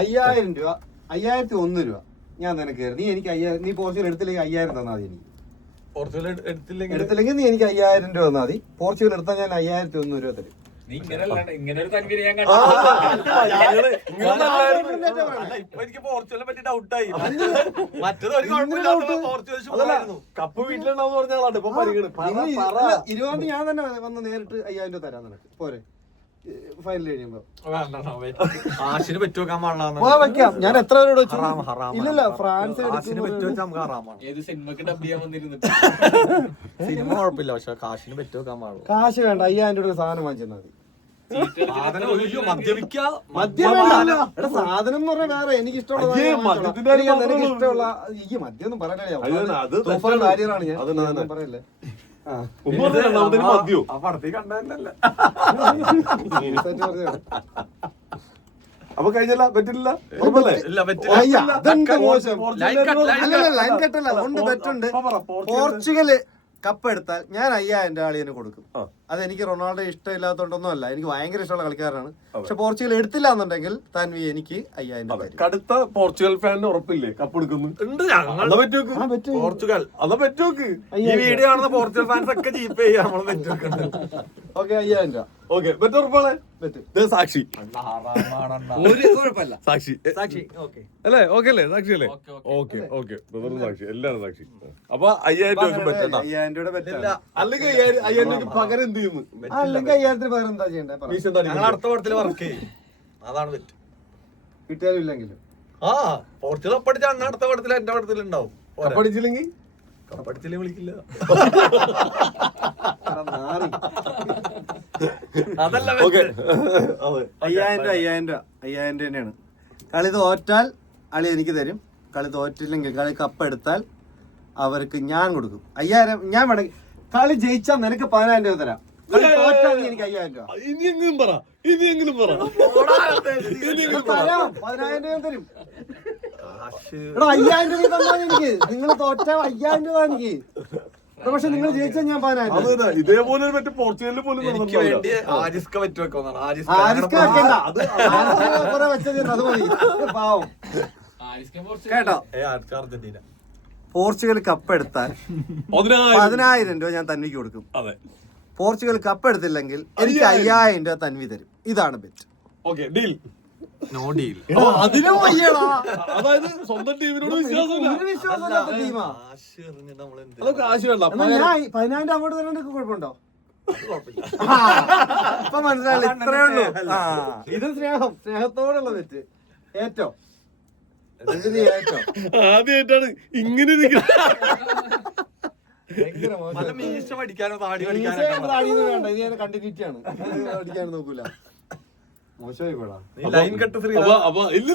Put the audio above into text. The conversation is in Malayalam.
5000 രൂപ 5001 രൂപ ഞാൻ നിനക്ക് കയറി. നീ എനിക്ക് 5000, നീ പോർച്ചുഗൽ എടുത്തില്ലെങ്കിൽ 5000 തന്നാൽ മതി. എനിക്ക് പോർച്ചുഗൽ എടുത്തില്ലെങ്കിൽ നീ എനിക്ക് 5000 രൂപ തന്നാൽ മതി. പോർച്ചുഗൽ എടുത്താൽ ഞാൻ 5001 രൂപ തരും. എനിക്ക് പോർച്ചുഗലിനെ പറ്റി ഡൗട്ടായി. മറ്റേത് ഒരു കുഴപ്പമില്ലായിരുന്നു. കപ്പ് വീട്ടിലുണ്ടാവും പറഞ്ഞ ആളാണ് ഇപ്പൊ പരിഗണന. 20 ഞാൻ തന്നെ വന്ന് നേരിട്ട് 5000 രൂപ തരാൻ നിനക്ക് പോരെ ഫൈനൽ കഴിയുമ്പോ. കാശിന് പറ്റുവെക്കാൻ പാടില്ല. ഞാൻ എത്ര പേരോട് ഇല്ലല്ല ഫ്രാൻസ് സിനിമ കുഴപ്പമില്ല, പക്ഷെ കാശിന് പറ്റുവെക്കാൻ പാടില്ല. കാശ് വേണ്ട, 5000 രൂപ സാധനം വാങ്ങിച്ചാൽ മതി. സാധനം എന്ന് പറഞ്ഞാൽ വേറെ എനിക്ക് ഇഷ്ടമുള്ള ഈ മദ്യം ഒന്നും പറയണേ കാര്യമാണ് ഞാൻ പറയല്ലേ. അപ്പൊ കഴിഞ്ഞല്ല പറ്റില്ല. പോർച്ചുഗല് കപ്പ് എടുത്താൽ ഞാൻ 5000 ആളിന് കൊടുക്കും. അതെനിക്ക് റൊണാൾഡോ ഇഷ്ടമില്ലാത്തോണ്ടൊന്നും അല്ല, എനിക്ക് ഭയങ്കര ഇഷ്ടമുള്ള കളിക്കാരനാണ്. പക്ഷെ പോർച്ചുഗൽ എടുത്തില്ല എന്നുണ്ടെങ്കിൽ താൻവി എനിക്ക് 5000 കടുത്ത പോർച്ചുഗൽ ഫാനിന് ഉറപ്പില്ലേ കപ്പ് എടുക്കുന്നു? പോർച്ചുഗൽ അതാ പറ്റുവെക്ക്. ഈ വീഡിയോ കാണുന്ന പോർച്ചുഗൽ ഫാൻസ് ഒക്കെ ജീപ്പ് ചെയ്യാം. നമ്മള് പറ്റുവെക്കുണ്ട്. ഓക്കെ 5000 രൂപ. ഓക്കെ ഉറപ്പാണ്. സാക്ഷി സാക്ഷി അല്ലേ? ഓക്കെ അല്ലേ? സാക്ഷി അല്ലേ? ഓക്കെ ഓക്കെ സാക്ഷി, എല്ലാരും സാക്ഷി. അപ്പൊ 5000 രൂപ പറ്റണ്ട. 5000 രൂപ പറ്റില്ല. അല്ലെങ്കിൽ 5000 രൂപ പകരം എന്ത് ചെയ്യുന്നു? അല്ലെങ്കിൽ 5000 പകരം എന്താ ചെയ്യണ്ടേ? ഞങ്ങൾ അടുത്ത പടത്തിൽ വർക്ക് ചെയ്യും. അതാണ് പറ്റും. കിട്ടിയാലും ഇല്ലെങ്കിലും പോർച്ചുഗൽ കപ്പടിച്ച അണ്ണ അടുത്ത പടത്തിൽ എന്റെ പടത്തിൽ ഉണ്ടാവും. പഠിച്ചില്ലെങ്കിൽ കപ്പടിച്ചില്ലേ വിളിക്കില്ല. അതല്ല 5000 തന്നെയാണ്. കളി തോറ്റാൽ അളി എനിക്ക് തരും. കളി തോറ്റില്ലെങ്കിൽ കളി കപ്പ് എടുത്താൽ അവർക്ക് ഞാൻ കൊടുക്കും 5000. ഞാൻ വേണമെങ്കിൽ കളി ജയിച്ചാൽ നിനക്ക് 10000 രൂപ തരാം. കളി തോറ്റാൽ എനിക്ക് 5000 രൂപ. ഇനിയെങ്കിലും പറ, ഇനിയെങ്കിലും പറ. തരാം, 10000 രൂപ തരും. 5000 രൂപ തന്നാൽ എനിക്ക്, നിങ്ങൾ തോറ്റാൽ 5000 രൂപ എനിക്ക്. പക്ഷെ നിങ്ങൾ ജയിച്ചാൽ ഞാൻ 10000. ഇതേപോലെ മറ്റേ പോർച്ചുഗലിൽ പോലും എനിക്ക് വേണ്ടി ആരിസ്ക പറ്റുവെക്കാണ്. കുറെ വെച്ചത് അത് മതി. പാവം കേട്ടോ. അർജന്റീന പോർച്ചുഗൽ കപ്പ് എടുത്താൽ 10000 രൂപ ഞാൻ തൻവിക്ക് കൊടുക്കും. അതെ. പോർച്ചുഗൽ കപ്പ് എടുത്തില്ലെങ്കിൽ എനിക്ക് 5000 രൂപ തൻവി തരും. ഇതാണ് bet. Okay deal. No deal. അതിനും വയ്യടാ. അതായത് സ്വന്തം ടീമിനോട് വിശ്വാസമില്ലാത്ത ടീമാ. കാശ് വേണ്ട. 10000 അങ്ങോട്ട് തരാൻ കുഴപ്പമുണ്ടോ? ഇപ്പൊ മനസ്സിലായില്ല. ഇത്രേ ഉള്ളൂ. ഇത് സ്നേഹത്തോടുള്ള ബെറ്റ്. ഏറ്റവും ആദ്യമായിട്ടാണ് ഇങ്ങനെ മീശ പഠിക്കാനോ താടി വേണ്ട. ഇത് കണ്ടിന്യൂറ്റി ആണ്. പഠിക്കാൻ നോക്കൂല. മോശമായി പോടാ. ലൈൻ കട്ട് അപ്പൊ ഇല്ല